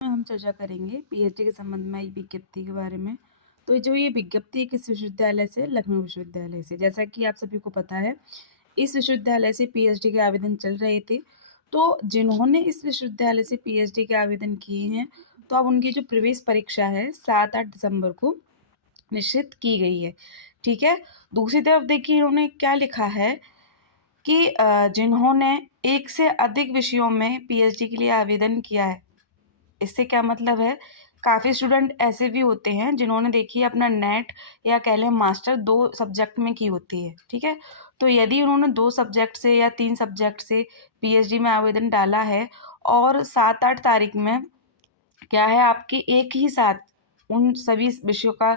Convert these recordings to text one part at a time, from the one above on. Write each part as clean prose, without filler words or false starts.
हम चर्चा करेंगे पीएचडी के संबंध में विज्ञप्ति के बारे में। तो जो ये विज्ञप्ति किस विश्वविद्यालय से, लखनऊ विश्वविद्यालय से। जैसा कि आप सभी को पता है, इस विश्वविद्यालय से पीएचडी के आवेदन चल रहे थे। तो जिन्होंने इस विश्वविद्यालय से पीएचडी के आवेदन किए हैं, तो अब उनकी जो प्रवेश परीक्षा है 7-8 दिसंबर को निश्चित की गई है। ठीक है। दूसरी तरफ देखिए इन्होंने क्या लिखा है कि जिन्होंने एक से अधिक विषयों में पीएचडी के लिए आवेदन किया है। इससे क्या मतलब है, काफ़ी स्टूडेंट ऐसे भी होते हैं जिन्होंने देखिए अपना नेट या कह लें मास्टर 2 सब्जेक्ट में की होती है, ठीक है? तो यदि उन्होंने 2 सब्जेक्ट से या 3 सब्जेक्ट से पीएचडी में आवेदन डाला है और 7-8 तारीख में क्या है आपके एक ही साथ उन सभी विषयों का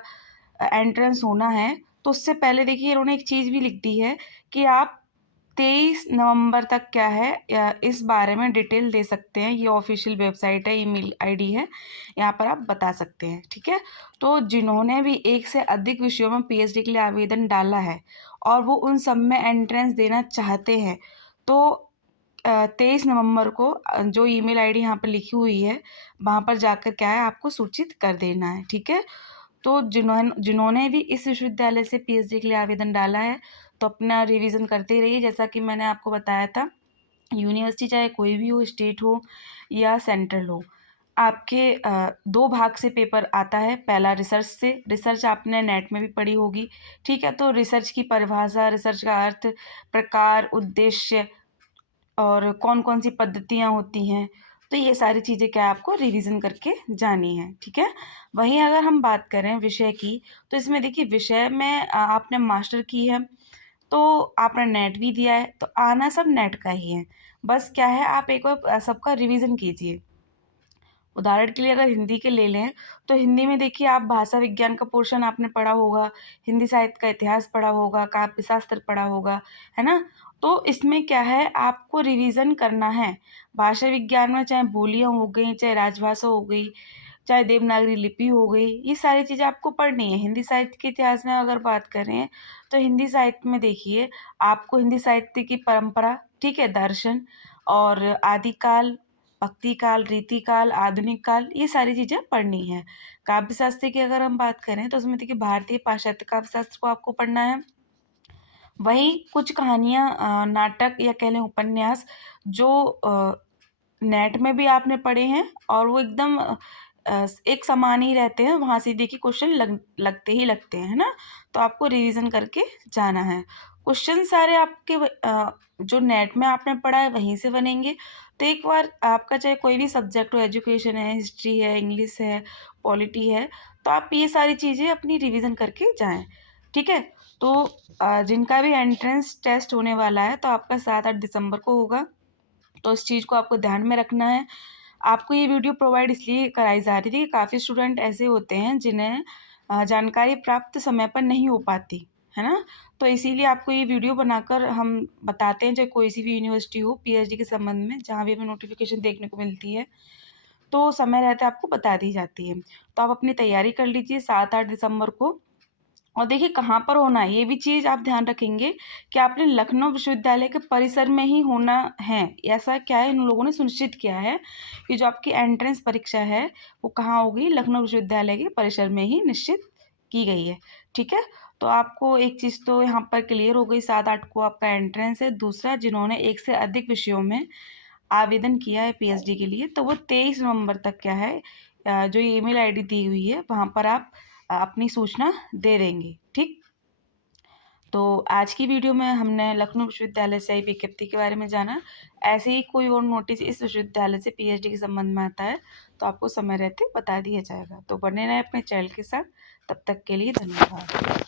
एंट्रेंस होना है, तो उससे पहले देखिए इन्होंने एक चीज़ भी लिख दी है कि आप 23 नवंबर तक क्या है इस बारे में डिटेल दे सकते हैं। ये ऑफिशियल वेबसाइट है, ईमेल आईडी है, यहाँ पर आप बता सकते हैं, ठीक है? तो जिन्होंने भी एक से अधिक विषयों में पीएचडी के लिए आवेदन डाला है और वो उन सब में एंट्रेंस देना चाहते हैं, तो 23 नवंबर को जो ईमेल आईडी यहाँ पर लिखी हुई है, वहाँ पर जाकर क्या है आपको सूचित कर देना है, ठीक है? तो जिन्होंने भी इस विश्वविद्यालय से पीएचडी के लिए आवेदन डाला है, तो अपना रिवीजन करते रहिए। जैसा कि मैंने आपको बताया था, यूनिवर्सिटी चाहे कोई भी हो, स्टेट हो या सेंट्रल हो, आपके 2 भाग से पेपर आता है। पहला रिसर्च से, रिसर्च आपने नेट में भी पढ़ी होगी, ठीक है? तो रिसर्च की परिभाषा, रिसर्च का अर्थ, प्रकार, उद्देश्य और कौन-कौन सी पद्धतियाँ होती हैं, तो ये सारी चीज़ें क्या है आपको रिवीजन करके जानी है, ठीक है? वहीं अगर हम बात करें विषय की, तो इसमें देखिए विषय में आपने मास्टर की है, तो आपने नेट भी दिया है, तो आना सब नेट का ही है। बस क्या है आप एक बार सबका रिवीजन कीजिए। उदाहरण के लिए अगर हिंदी के ले लें, तो हिंदी में देखिए आप भाषा विज्ञान का पोर्शन आपने पढ़ा होगा, हिंदी साहित्य का इतिहास पढ़ा होगा, काव्यशास्त्र पढ़ा होगा, है ना? तो इसमें क्या है आपको रिवीजन करना है। भाषा विज्ञान में चाहे बोलियाँ हो गई, चाहे राजभाषा हो गई, चाहे देवनागरी लिपि हो गई, ये सारी चीज़ें आपको पढ़नी है। हिंदी साहित्य के इतिहास में अगर बात करें, तो हिंदी साहित्य में देखिए आपको हिंदी साहित्य की परंपरा, ठीक है, दर्शन और आदिकाल, भक्तिकाल, रीतिकाल, आधुनिक काल, ये सारी चीज़ें पढ़नी है। काव्यशास्त्र की अगर हम बात करें, तो उसमें देखिए भारतीय पाश्चात्य काव्यशास्त्र को आपको पढ़ना है। वहीं कुछ कहानियाँ, नाटक या कह लें उपन्यास जो नेट में भी आपने पढ़े हैं और वो एकदम एक समान ही रहते हैं, वहाँ से देखिए क्वेश्चन लगते ही लगते हैं, है ना? तो आपको रिवीजन करके जाना है। क्वेश्चन सारे आपके जो नेट में आपने पढ़ा है वहीं से बनेंगे। तो एक बार आपका चाहे कोई भी सब्जेक्ट हो, एजुकेशन है, हिस्ट्री है, इंग्लिश है, पॉलिटी है, तो आप ये सारी चीज़ें अपनी रिवीजन करके जाएँ, ठीक है? तो जिनका भी एंट्रेंस टेस्ट होने वाला है, तो आपका 7-8 दिसंबर को होगा। तो इस चीज़ को आपको ध्यान में रखना है। आपको ये वीडियो प्रोवाइड इसलिए कराई जा रही थी, काफ़ी स्टूडेंट ऐसे होते हैं जिन्हें जानकारी प्राप्त समय पर नहीं हो पाती, है ना? तो इसीलिए आपको ये वीडियो बनाकर हम बताते हैं, चाहे कोई सी भी यूनिवर्सिटी हो, पीएचडी के संबंध में जहाँ भी हमें नोटिफ़िकेशन देखने को मिलती है, तो समय रहते आपको बता दी जाती है। तो आप अपनी तैयारी कर लीजिए 7-8 दिसंबर को। और देखिए कहाँ पर होना है, ये भी चीज़ आप ध्यान रखेंगे कि आपने लखनऊ विश्वविद्यालय के परिसर में ही होना है। ऐसा क्या है, इन लोगों ने सुनिश्चित किया है कि जो आपकी एंट्रेंस परीक्षा है, वो कहाँ होगी, लखनऊ विश्वविद्यालय के परिसर में ही निश्चित की गई है, ठीक है? तो आपको एक चीज़ तो यहाँ पर क्लियर हो गई, 7-8 को आपका एंट्रेंस है। दूसरा, जिन्होंने एक से अधिक विषयों में आवेदन किया है पीएचडी के लिए, तो वो 23 नवंबर तक क्या है जो ईमेल आईडी दी हुई है, वहाँ पर आप अपनी सूचना दे देंगे, ठीक? तो आज की वीडियो में हमने लखनऊ विश्वविद्यालय से आई विज्ञप्ति के बारे में जाना। ऐसे ही कोई और नोटिस इस विश्वविद्यालय से पीएचडी के संबंध में आता है, तो आपको समय रहते बता दिया जाएगा। तो बने रहें अपने चैनल के साथ। तब तक के लिए धन्यवाद।